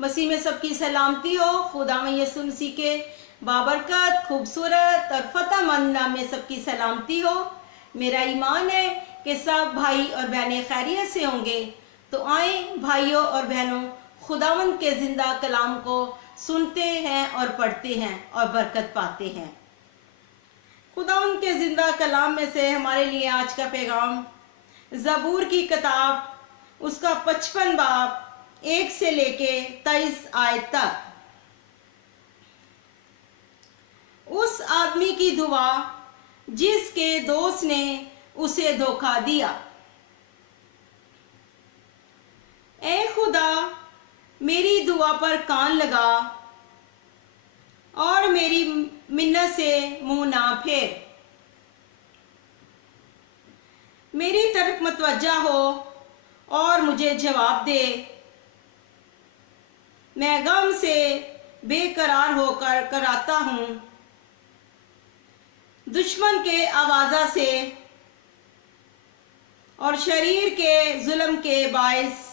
मसीह में सबकी सलामती हो। खुदा में यीशु मसीह के बाबरकत, खूबसूरत और फतेहमंद नाम में सबकी सलामती हो। मेरा ईमान है कि सब भाई और बहनें खैरियत से होंगे। तो आए भाइयों और बहनों, खुदावंद के जिंदा कलाम को सुनते हैं और पढ़ते हैं और बरकत पाते हैं। खुदावंद के जिंदा कलाम में से हमारे लिए आज का पैगाम ज़बूर की किताब उसका 55 बाब 1 से लेके 23 आयत तक। उस आदमी की दुआ जिसके दोस्त ने उसे धोखा दिया। ए खुदा, मेरी दुआ पर कान लगा और मेरी मिन्नत से मुंह ना फेर। मेरी तरफ मतवज्जा हो और मुझे जवाब दे। मैं गम से बेकरार होकर कराता हूँ, दुश्मन के आवाज़ा से और शरीर के जुल्म के बायस,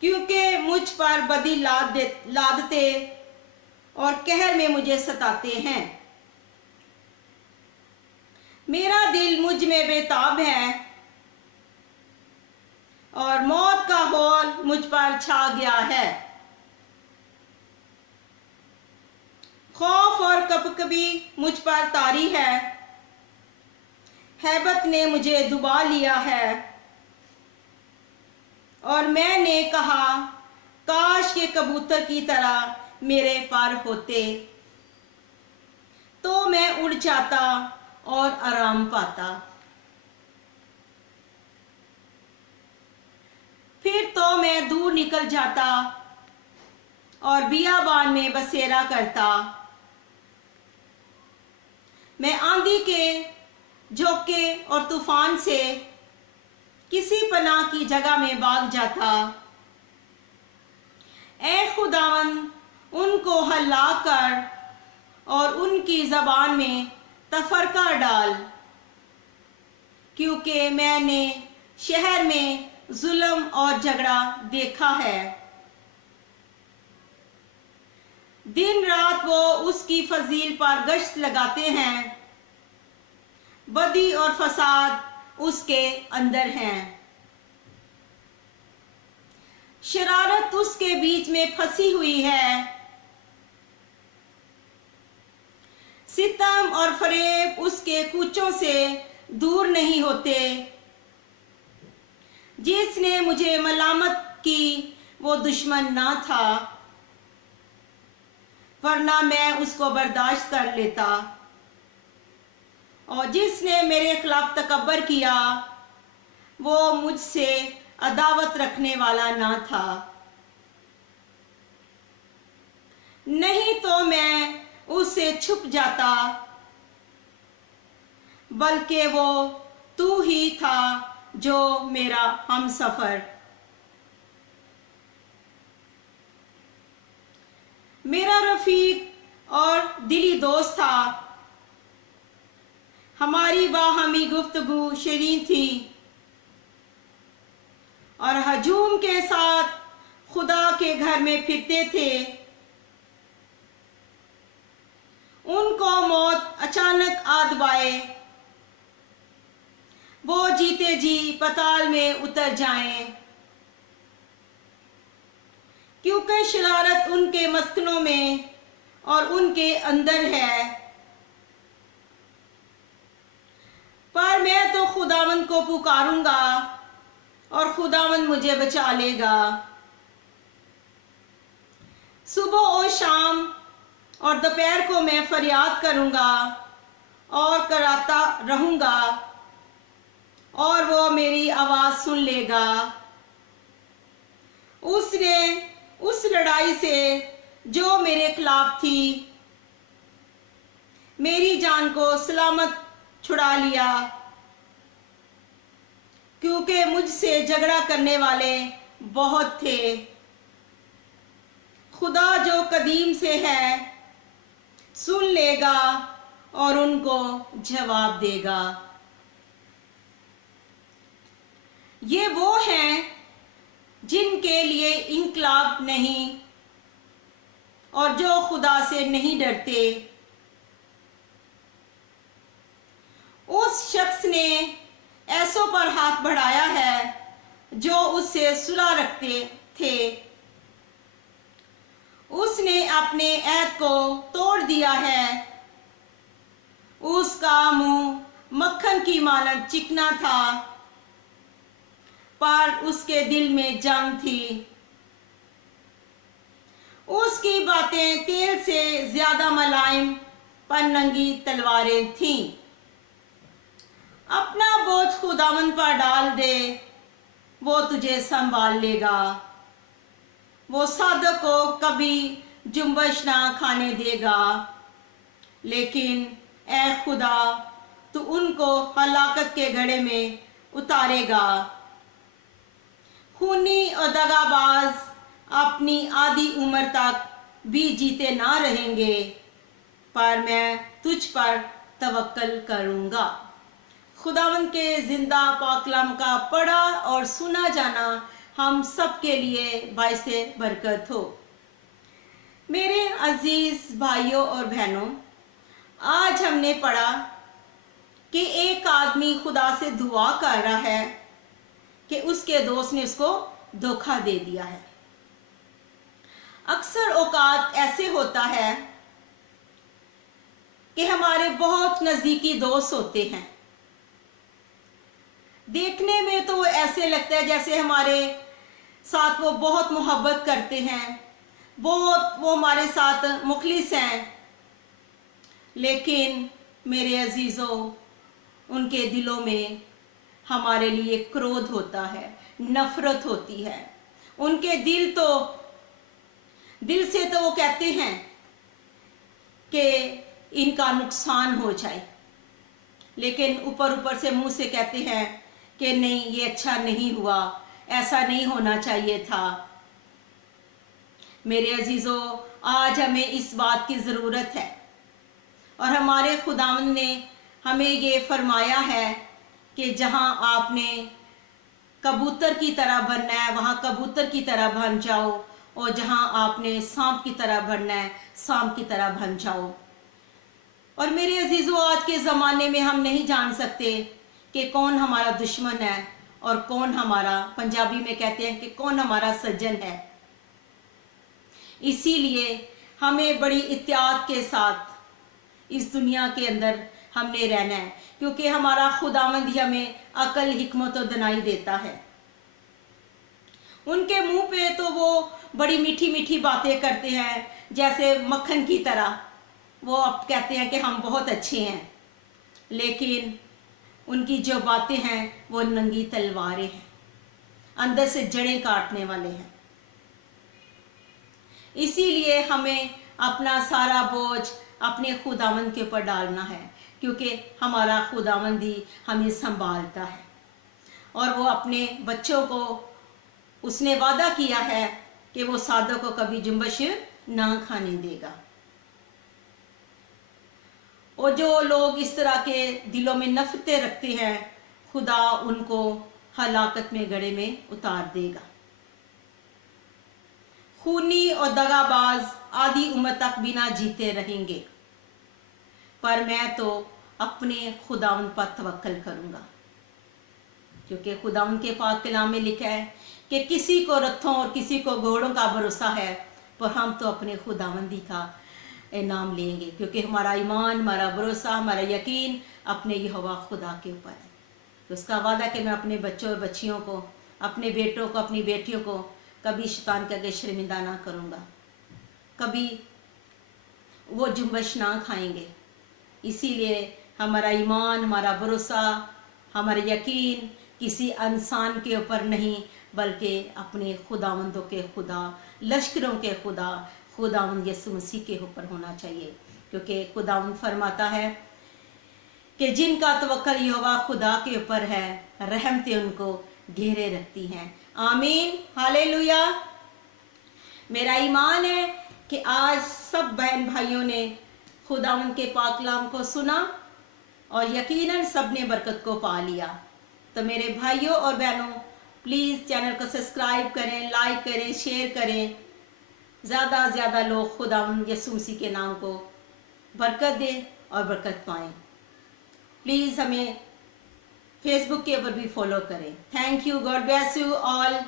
क्योंकि मुझ पर बदी लादते और कहर में मुझे सताते हैं। मेरा दिल मुझ में बेताब है और मौत का हौल मुझ पर छा गया है। खौफ और कपकपी मुझ पर तारी है, हैबत ने मुझे डुबा लिया है और मैंने कहा, काश के कबूतर की तरह मेरे पर होते, तो मैं उड़ जाता और आराम पाता। फिर तो मैं दूर निकल जाता और बियाबान में बसेरा करता। मैं आंधी के, झोंके और तूफान से किसी पनाह की जगह में भाग जाता। ऐ खुदावन, उनको हल्ला कर और उनकी जबान में तफरका डाल, क्योंकि मैंने शहर में जुल्म और झगड़ा देखा है। दिन रात वो उसकी फजील पर गश्त लगाते हैं, बदी और फसाद उसके अंदर हैं। शरारत उसके बीच में फंसी हुई है, सितम और फरेब उसके कूचों से दूर नहीं होते। जिसने मुझे मलामत की वो दुश्मन ना था, वरना मैं उसको बर्दाश्त कर लेता। और जिसने मेरे खिलाफ तकब्बर किया वो मुझसे अदावत रखने वाला ना था। नहीं तो मैं उससे छुप जाता, बल्कि वो तू ही था जो मेरा हमसफर। मेरा रफीक और दिली दोस्त था, हमारी बाहमी गुफ्तगू शरीन थी और हजूम के साथ खुदा के घर में फिरते थे। उनको मौत अचानक आ दबाए, वो जीते जी पताल में उतर जाएं, क्योंकि शरारत उनके मस्कनों में और उनके अंदर है। पर मैं तो खुदावंद को पुकारूंगा और खुदावंद मुझे बचा लेगा। सुबह और शाम और दोपहर को मैं फरियाद करूंगा और कराता रहूंगा और वो मेरी आवाज सुन लेगा। उसने उस लड़ाई से जो मेरे खिलाफ थी मेरी जान को सलामत छुड़ा लिया, क्योंकि मुझसे झगड़ा करने वाले बहुत थे। खुदा जो कदीम से है सुन लेगा और उनको जवाब देगा। ये वो हैं जिनके लिए इनकलाब नहीं और जो खुदा से नहीं डरते, उस शख्स ने ऐसों पर हाथ बढ़ाया है जो उससे सुलह रखते थे। उसने अपने ऐद को तोड़ दिया है। उसका मुंह मक्खन की मानद चिकना था, पर उसके दिल में जंग थी। उसकी बातें तेल से ज्यादा मुलायम पर नंगी तलवारें थीं। अपना बोझ खुदावंद पर डाल दे, वो तुझे संभाल लेगा। वो साधक को कभी जुम्बश ना खाने देगा, लेकिन ऐ खुदा, तू उनको हलाकत के घड़े में उतारेगा। खूनी और दगाबाज अपनी आधी उम्र तक भी जीते ना रहेंगे, पर मैं तुझ पर तवक्कल करूंगा। खुदावंद के जिंदा पाकलाम का पढ़ा और सुना जाना हम सब के लिए बाइसे बरकत हो। मेरे अजीज भाइयों और बहनों, आज हमने पढ़ा कि एक आदमी खुदा से दुआ कर रहा है कि उसके दोस्त ने उसको धोखा दे दिया है। अक्सर औकात ऐसे होता है कि हमारे बहुत नजदीकी दोस्त होते हैं। देखने में तो ऐसे लगता है जैसे हमारे साथ वो बहुत मोहब्बत करते हैं, बहुत वो हमारे साथ मुखलिस हैं, लेकिन मेरे अजीजों, उनके दिलों में हमारे लिए क्रोध होता है, नफरत होती है। उनके दिल से तो वो कहते हैं कि इनका नुकसान हो जाए, लेकिन ऊपर से मुंह से कहते हैं कि नहीं, ये अच्छा नहीं हुआ, ऐसा नहीं होना चाहिए था। मेरे अजीजों, आज हमें इस बात की ज़रूरत है और हमारे खुदावंद ने हमें ये फरमाया है कि जहां आपने कबूतर की तरह बनना है वहां कबूतर की तरह बन जाओ, और जहां आपने सांप की तरह बनना है सांप की तरह बन जाओ। और मेरे अजीजों, आज के ज़माने में हम नहीं जान सकते कि कौन हमारा दुश्मन है और कौन हमारा, पंजाबी में कहते हैं कि कौन हमारा सज्जन है। इसीलिए हमें बड़ी एहतियात के साथ इस दुनिया के अंदर हमने रहना है, क्योंकि हमारा खुदावंद ही हमें अकल, हिकमत और दनाई देता है। उनके मुंह पे तो वो बड़ी मीठी मीठी बातें करते हैं, जैसे मक्खन की तरह। वो अब कहते हैं कि हम बहुत अच्छे हैं, लेकिन उनकी जो बातें हैं वो नंगी तलवारें हैं, अंदर से जड़ें काटने वाले हैं। इसीलिए हमें अपना सारा बोझ अपने खुदावंद के ऊपर डालना है, क्योंकि हमारा खुदावंद ही हमें संभालता है। और वो अपने बच्चों को, उसने वादा किया है कि वो साधों को कभी जुम्बश ना खाने देगा। और जो लोग इस तरह के दिलों में नफरतें रखते हैं, खुदा उनको हलाकत में गड़े में उतार देगा। खूनी और दगाबाज आधी उम्र तक बिना जीते रहेंगे, पर मैं तो अपने खुदावंद पर तवक्कल करूंगा, क्योंकि खुदावंद के पाक कलाम में लिखा है कि किसी को रथों और किसी को घोड़ों का भरोसा है, पर हम तो अपने खुदावंदी का नाम लेंगे, क्योंकि हमारा ईमान, हमारा भरोसा, हमारा यकीन अपने यहोवा खुदा के ऊपर है। तो उसका वादा कि मैं अपने बच्चों और बच्चियों को, अपने बेटों को, अपनी बेटियों को कभी शैतान के आगे शर्मिंदा ना करूँगा, कभी वो जुम्बश ना खाएंगे। इसीलिए हमारा ईमान, हमारा भरोसा, हमारा यकीन किसी इंसान के ऊपर नहीं, बल्कि अपने खुदावंदों के खुदा, लश्करों के खुदा, खुदावंद यीशु मसीह के ऊपर होना चाहिए। क्योंकि खुदावंद फरमाता है कि जिनका तवक्कल यहोवा खुदा के ऊपर है, रहमतें उनको घेरे रखती हैं। आमीन, हालेलुया। मेरा ईमान है कि आज सब बहन भाइयों ने खुदावंद के पाक कलाम को सुना और यकीनन सब ने बरकत को पा लिया। तो मेरे भाइयों और बहनों, प्लीज़ चैनल को सब्सक्राइब करें, लाइक करें, शेयर करें। ज़्यादा से ज़्यादा लोग खुदा यीशु मसीह के नाम को बरकत दें और बरकत पाएँ। प्लीज़ हमें फेसबुक के ऊपर भी फॉलो करें। Thank you, God bless you all.